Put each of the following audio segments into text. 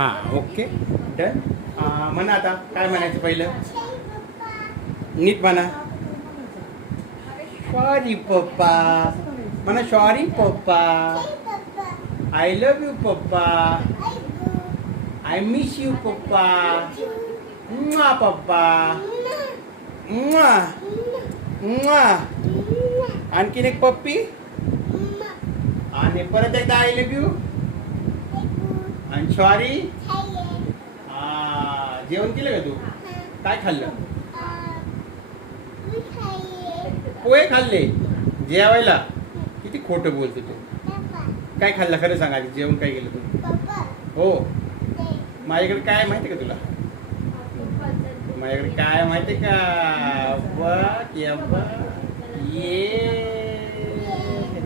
हां okay done. म्हणा आता काय म्हणायचं पहिलं नीट म्हणा. सॉरी पप्पा म्हणा. सॉरी पप्पा. आय लव्ह यू पप्पा. आय मिस यू पप्पा. मुआ पप्पा. मुआ मुआ. आणखीन एक पप्पी. आणि परत एकदा आय लव्ह यू आणि सॉरी. जेवण केलं का तू? काय खाल्लं? पोहे खाल्ले जेवायला. किती खोटं बोलतो तू. काय खाल्लं खरं सांगा. जेवण काय केलं तू? हो. माझ्याकडे काय माहिती का तुला? माझ्याकडे काय माहिती का? ये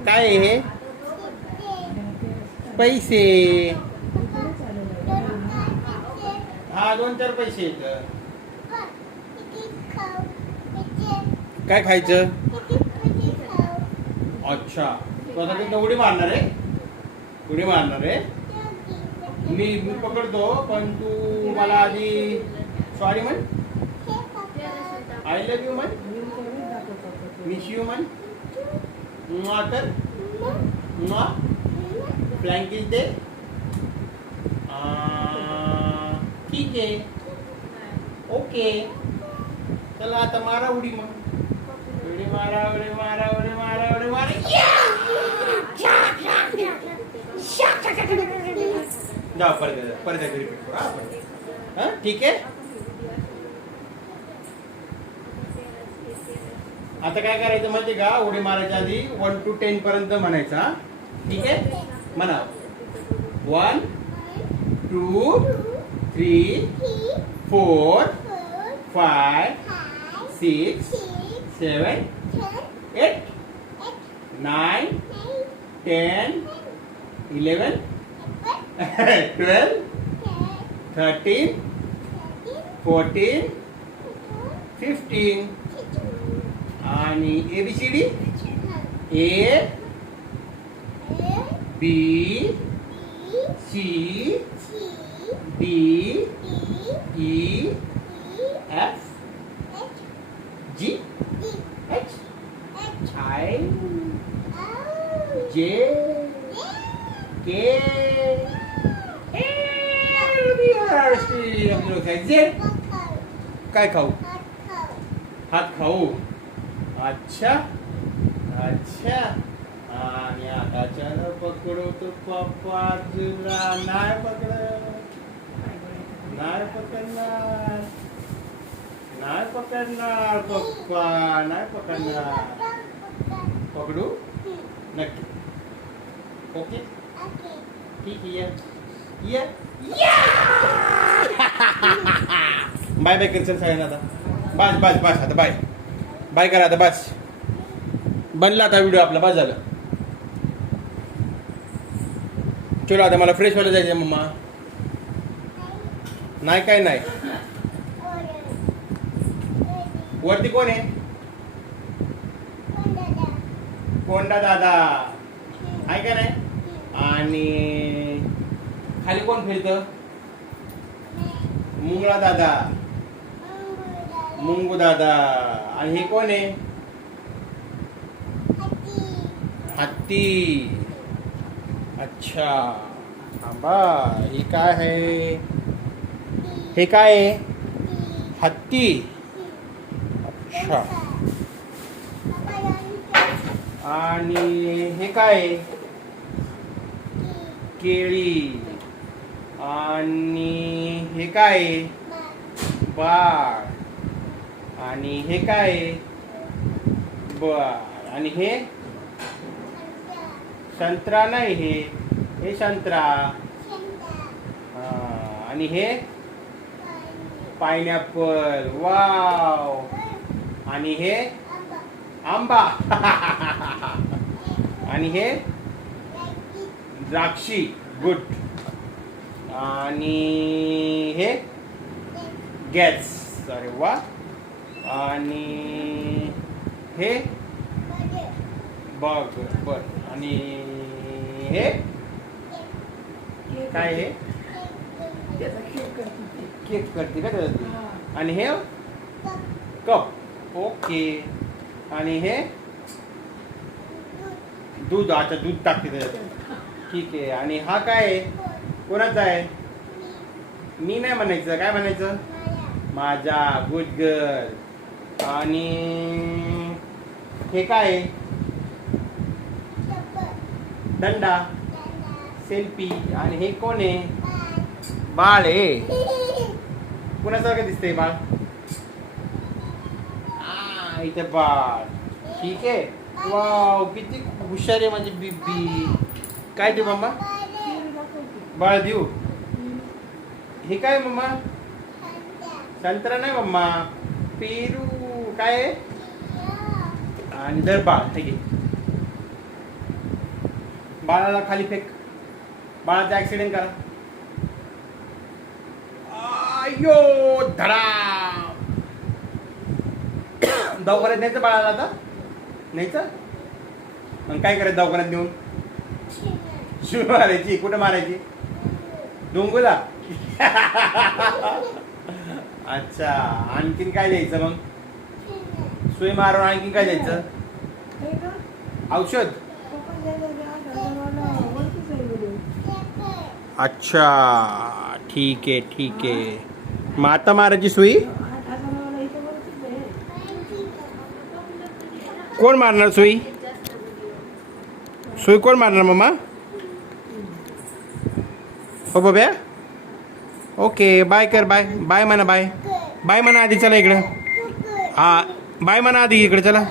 काय हे? पैसे. हा 2-4 पैसे येत. काय खायचं? अच्छा तू आता तिथं उडी मारणार आहे? उडी मारणार आहे? मी पकडतो पण तू मला आधी सॉरी म्हण. आय लव्ह यू म्हण. मिस यू म्हण. कर फ्लँकिस दे. ठीक आहे ओके. चला आता मारा उडी. मग उडी मारा उडी मारा उडी मारा उडी मारा. जाऊ परत रिपीट करू. हां ठीक आहे. आता काय करायचं माहिती का? उडी मारायच्या आधी 1 to 10 पर्यंत म्हणायचा. ठीक आहे म्हणा. 1 2 3 4 5 6 7 8 9 10 11 12 13 14 15. आणि ABCD A B C D E F G H I J K L M N Z. काय खाऊ? हात खाऊ. अच्छा अच्छा. आणि आता चल पकडू तू पप्पा तुला. नाही पकडणार. नाही पकडणार. नाही पकडणार पप्पा. नाही पकडणार. पकडू नक्की. ओके ठीक आहे. ये बाय बाय कर सगळ्यांना आता. बस बस बस आता बाय बाय करा आता. बस बनला आता व्हिडिओ आपला. बस झालं. चलो आता मला फ्रेश व्हायला जायचं मम्मा. नाही काय नाही. वरती कोण आहे? कोंडा दादा आहे का नाही? आणि खाली कोण फिरतं? मुंगळा दादा. मुंगू दादा. आणि हे कोण आहे? हत्ती. अच्छा थांबा. हे काय आहे? हे काय आहे? हत्ती. अच्छा. आणि हे काय आहे? केळी. आणि हे काय आहे? बाळ. आणि हे काय आहे? बाळ. आणि हे संत्रा नाही. हे संत्रा. आणि हे पायनॅपल. वाव. आणि हे आंबा. आणि हे द्राक्षी. गुड. आणि हे गॅस. अरे वा. आणि हे बघ बर. आणि हे काय? हे केक करते का त्याच्यात? आणि हे कप. ओके. आणि हे दूध. अच्छा, दूध टाकते त्याच्यात. ठीक आहे. आणि हा काय आहे? कोणाचा आहे? मी नाही म्हणायचं. काय म्हणायचं? माझा. Good girl. आणि हे काय आहे? दंडा. सेल्फी. आणि हे कोण आहे? बाळ आहे. कुणासारखं दिसतंय बाळ? इथे बाळ. ठीक आहे. वाव, किती हुशार आहे माझी बीबी. काय देऊ मम्मा? बाळ देऊ. हे काय मम्मा? संत्रा नाही मम्मा, पेरू. काय आहे? आणि दर बाळ. ठीक आहे. बाळाला खाली फेक. बाळाचा ऍक्सिडेंट करा. अयो धडा. दवाखान्यात न्यायचं बाळाला आता? न्यायचं? मग काय करायचं दवाखान्यात नेऊन? शिव मारायची. कुठं मारायची? डोंगूला. अच्छा. आणखीन काय द्यायचं मग? सुई मारून आणखीन काय द्यायचं? औषध. अच्छा, ठीक आहे ठीक आहे. मग आता मारायची सुई? कोण मारणार सुई? सुई कोण मारणार मम्मा? हो बब्या. ओके, बाय कर. बाय बाय म्हणा. बाय बाय म्हणा आधी. चला इकडं. हा, बाय म्हणा आधी. इकडे चला.